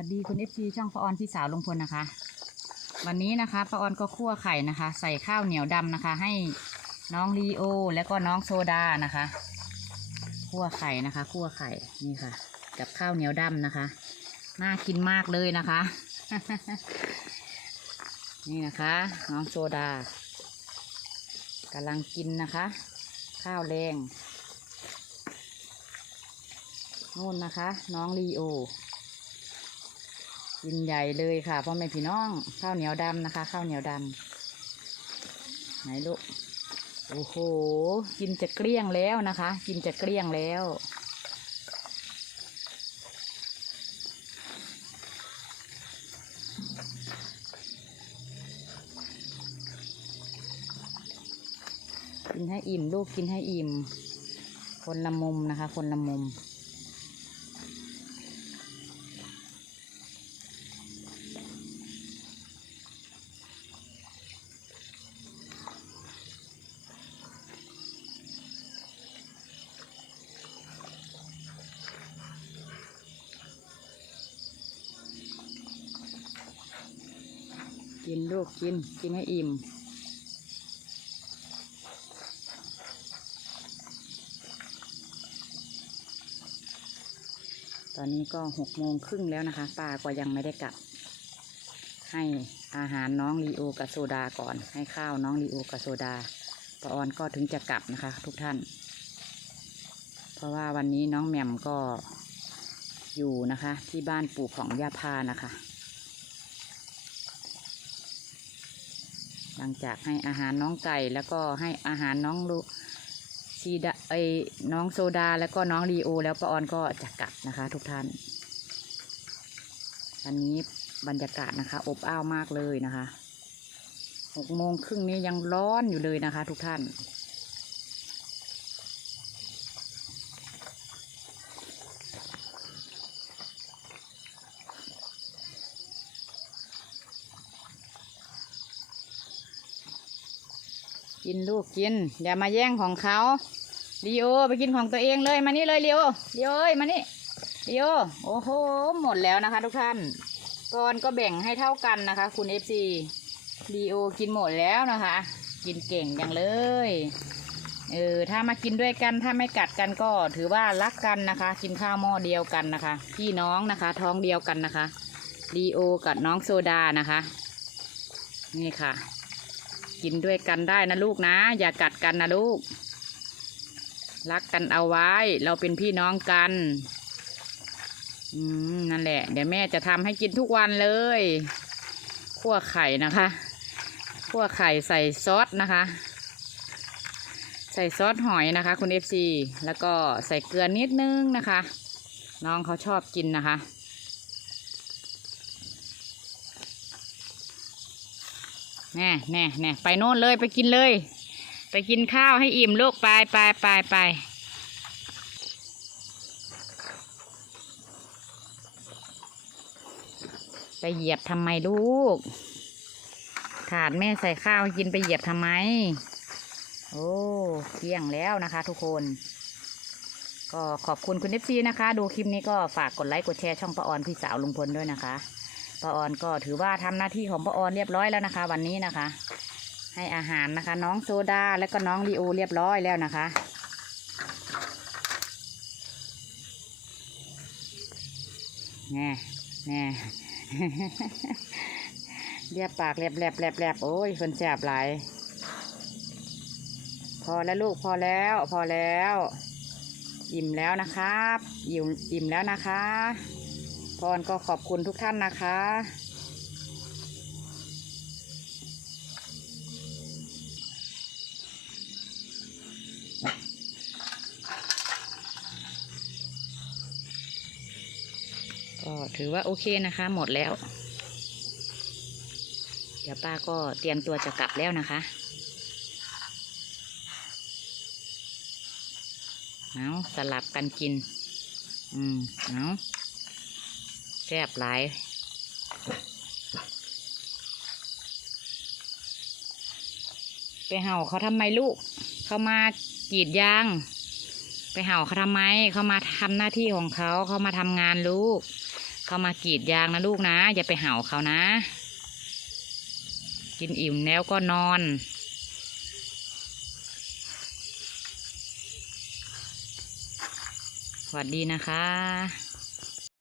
วัสดีคุณเอฟซีช่องป้าออนพี่สาวลุงพลนะคะ วันนี้นะคะป้าออนก็คั่วไข่นะคะ ใส่ข้าวเหนียวดำนะคะ ให้น้องลีโอ แล้วก็น้องโซดานะคะคั่วไข่นะคะคั่วไข่นี่ค่ะ กับข้าวเหนียวดำนะคะน่ากินมากเลยนะคะ นี่นะคะ น้องโซดากำลังกินนะคะ ข้าวแรงนู่นนะคะ น้องลีโอ กินใหญ่เลยค่ะพ่อแม่พี่น้องข้าวเหนียวดำนะคะ ข้าวเหนียวดำไหนลูกโอ้โห กินจะเกลี้ยงแล้วนะคะ กินจะเกลี้ยงแล้ว กินให้อิ่มลูกกินให้อิ่ม คนละมุมนะคะ คนละมุม กินลูกกิน กินให้อิ่ม ตอนนี้ก็หกโมงครึ่งแล้วนะคะป้าก็ยังไม่ได้กลับ ให้อาหารน้องลีโอกับโซดาก่อน ให้ข้าวน้องลีโอกับโซดาปาออนก็ถึงจะกลับนะคะ ทุกท่าน เพราะว่าวันนี้น้องแหม่มก็อยู่นะคะ ที่บ้านปู่ของย่าพานะคะ หลังจากให้อาหารน้องไก่แล้วก็ให้อาหารน้องลูซีดาไอ้น้องโซดาแล้วก็น้องลีโอ แล้วป้าออนก็จะกลับนะคะ ทุกท่าน อันนี้บรรยากาศนะคะ อบอ้าวมากเลยนะคะหกโมงครึ่งนี้ยังร้อนอยู่เลยนะคะ ทุกท่าน กินลูกกิน อย่ามาแย่งของเขาลีโอไปกินของตัวเองเลยมานี่เลยลีโอลีโอเอ้ยมานี่ลีโอโอ้โหหมดแล้วนะคะ ทุกท่านก่อนก็แบ่งให้เท่ากันนะคะ คุณเอฟซีลีโอกินหมดแล้วนะคะ กินเก่งจังเลยเออถ้ามากินด้วยกันถ้าไม่กัดกันก็ถือว่ารักกันนะคะ กินข้าวหม้อเดียวกันนะคะ พี่น้องนะคะ ท้องเดียวกันนะคะลีโอกับน้องโซดานะคะ นี่ค่ะ กินด้วยกันได้นะลูกนะ อย่ากัดกันนะลูก รักกันเอาไว้ เราเป็นพี่น้องกัน อืมนั่นแหละ เดี๋ยวแม่จะทำให้กินทุกวันเลยคั่วไข่นะคะคั่วไข่ใส่ซอสนะคะ ใส่ซอสหอยนะคะ คุณเอฟซีแล้วก็ใส่เกลือนิดนึงนะคะ น้องเขาชอบกินนะคะ แน่แน่แน่ไปโน่นเลยไปกินเลย ไปกินข้าวให้อิ่มลูกไปไปไปไปไปเหยียบทำไมลูก ถาดแม่ใส่ข้าวให้กินไปเหยียบทำไม โอ้เที่ยงแล้วนะคะทุกคน ก็ขอบคุณคุณเอฟซีนะคะ ดูคลิปนี้ก็ฝากกดไลค์กดแชร์ช่องป้าออนพี่สาวลุงพลด้วยนะคะ ป้าออนก็ถือว่าทำหน้าที่ของป้าออนเรียบร้อยแล้วนะคะ วันนี้นะคะ ให้อาหารนะคะ น้องโซดาและก็น้องลีโอเรียบร้อยแล้วนะคะแน่แน่เรียบปากแลบแลบแลบแลบโอ้ยคนแสบหลายพอแล้วลูกพอแล้วพอแล้ว อิ่มแล้วนะครับ อิ่มอิ่มแล้วนะคะ พรก็ขอบคุณทุกท่านนะคะ ก็ถือว่าโอเคนะคะ หมดแล้ว เดี๋ยวป้าก็เตรียมตัวจะกลับแล้วนะคะเอาสลับกันกิน อืม เอา แซ่บหลายไปเห่าเขาทำไมลูก เขามากรีดยาง ไปเห่าเขาทำไม เขามาทำหน้าที่ของเขา เขามาทำงานลูก เขามากรีดยางนะลูกนะ อย่าไปเห่าเขานะ กินอิ่มแล้วก็นอน สวัสดีนะคะ